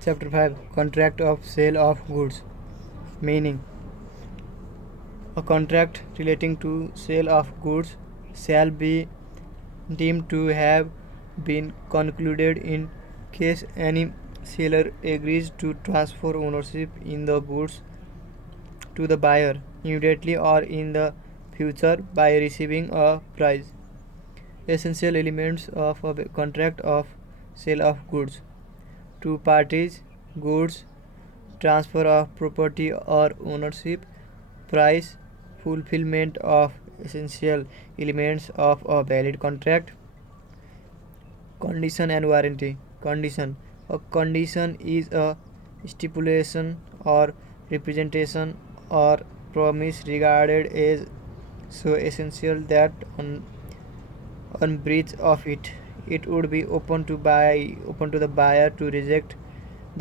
Chapter 5. Contract of Sale of Goods. Meaning: a contract relating to sale of goods shall be deemed to have been concluded in case any seller agrees to transfer ownership in the goods to the buyer immediately or in the future by receiving a price. Essential elements of a contract of sale of goods: two parties, goods, transfer of property or ownership, price, fulfillment of essential elements of a valid contract. Condition and warranty. Condition: a condition is a stipulation or representation or promise regarded as so essential that on breach of it would be open to the buyer to reject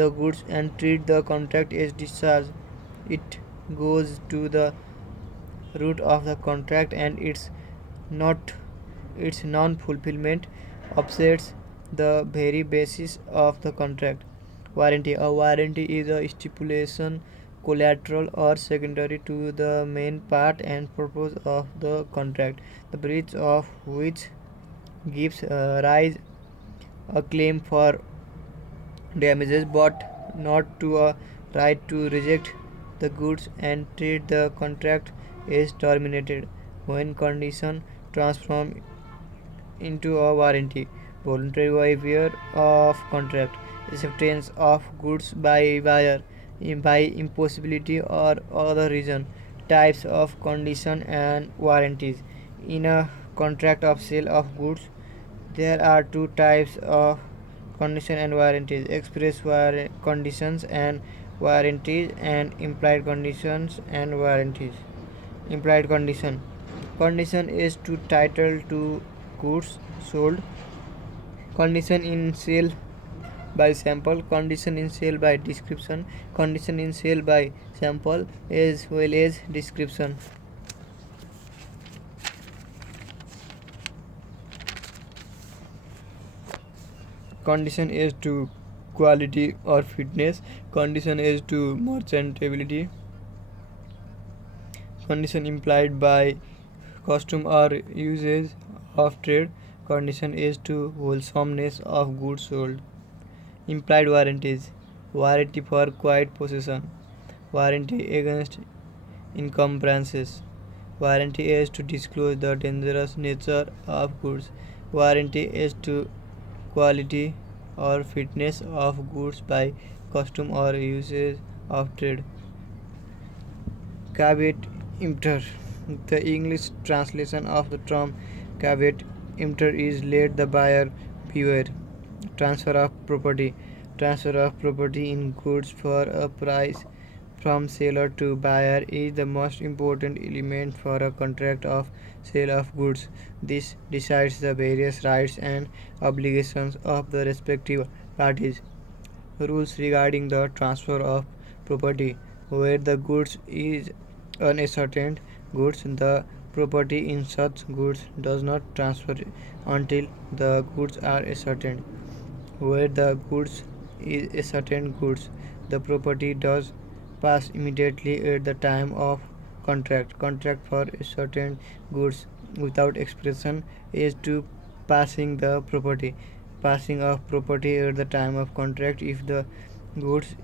the goods and treat the contract as discharge. It goes to the root of the contract, and not its non-fulfillment upsets the very basis of the contract. Warranty. A warranty is a stipulation collateral or secondary to the main part and purpose of the contract, the breach of which gives rise a claim for damages but not to a right to reject the goods and treat the contract as terminated. When condition transform into a warranty: voluntary waiver of contract, acceptance of goods by buyer by impossibility or other reason. Types of condition and warranties. In a contract of sale of goods, there are two types of condition and warranties: express conditions and warranties, and implied conditions and warranties. Implied condition: condition is to title to goods sold. Condition in sale by sample, condition in sale by description, condition in sale by sample as well as description. Condition as to quality or fitness, condition as to merchantability, condition implied by custom or usage of trade, condition as to wholesomeness of goods sold. Implied warranties: warranty for quiet possession, warranty against encumbrances, warranty as to disclose the dangerous nature of goods, warranty as to quality or fitness of goods by custom or usage of trade. Caveat emptor. The English translation of the term caveat emptor is let the buyer beware. Transfer of property. Transfer of property in goods for a price from seller to buyer is the most important element for a contract of sale of goods. This decides the various rights and obligations of the respective parties. Rules regarding the transfer of property: where the goods is unascertained goods, the property in such goods does not transfer until the goods are ascertained. Where the goods is ascertained goods, the property does pass immediately at the time of contract. Contract for ascertained goods without expression is to passing the property. Passing of property at the time of contract if the goods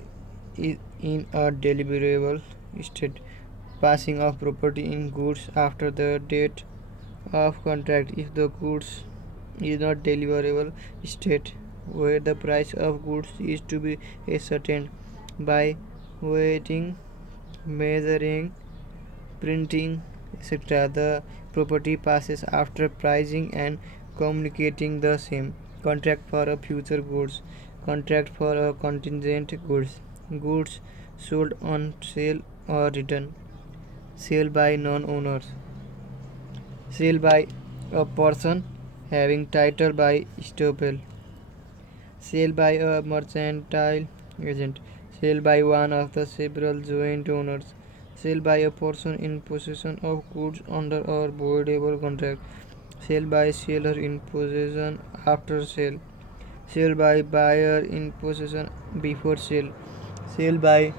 is in a deliverable state. Passing of property in goods after the date of contract if the goods is not deliverable state. Where the price of goods is to be ascertained by weighting, measuring, printing, etc. The property passes after pricing and communicating the same. Contract for a future goods. Contract for a contingent goods. Goods sold on sale or return. Sale by non-owners. Sale by a person having title by estoppel. Sale by a mercantile agent. Sale by one of the several joint owners. Sale by a person in possession of goods under a voidable contract. Sale by seller in possession after sale. Sale by buyer in possession before sale. Sale by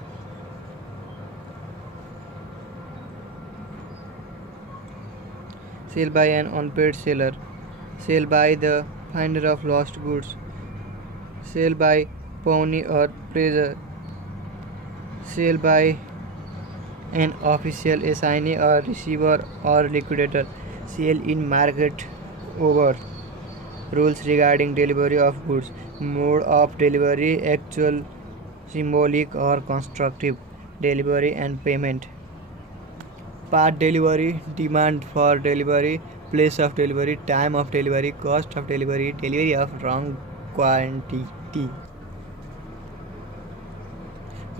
Sale by an unpaid seller. Sale by the finder of lost goods. Sale by pony or praiser. Sale by an official assignee or receiver or liquidator. Sale in market over. Rules regarding delivery of goods. Mode of delivery: actual, symbolic or constructive. Delivery and payment. Part delivery: demand for delivery, place of delivery, time of delivery, cost of delivery, delivery of wrong quantity.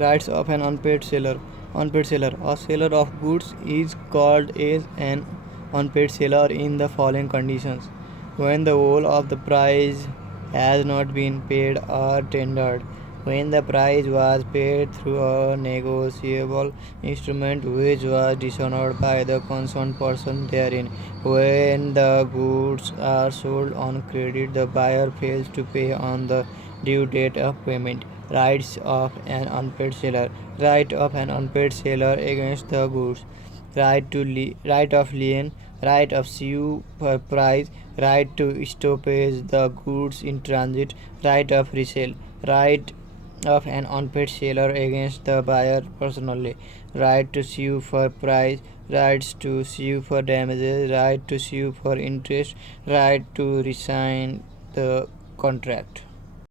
Rights of an unpaid seller. Unpaid seller. A seller of goods is called as an unpaid seller in the following conditions: when the whole of the price has not been paid or tendered, when the price was paid through a negotiable instrument which was dishonored by the concerned person therein, when the goods are sold on credit, the buyer fails to pay on the due date of payment. Rights of an unpaid seller. Right of an unpaid seller against the goods. Right of lien. Right of sue for price. Right to stoppage the goods in transit. Right of resale. Right of an unpaid seller against the buyer personally. Right to sue for price. Rights to sue for damages. Right to sue for interest. Right to rescind the contract.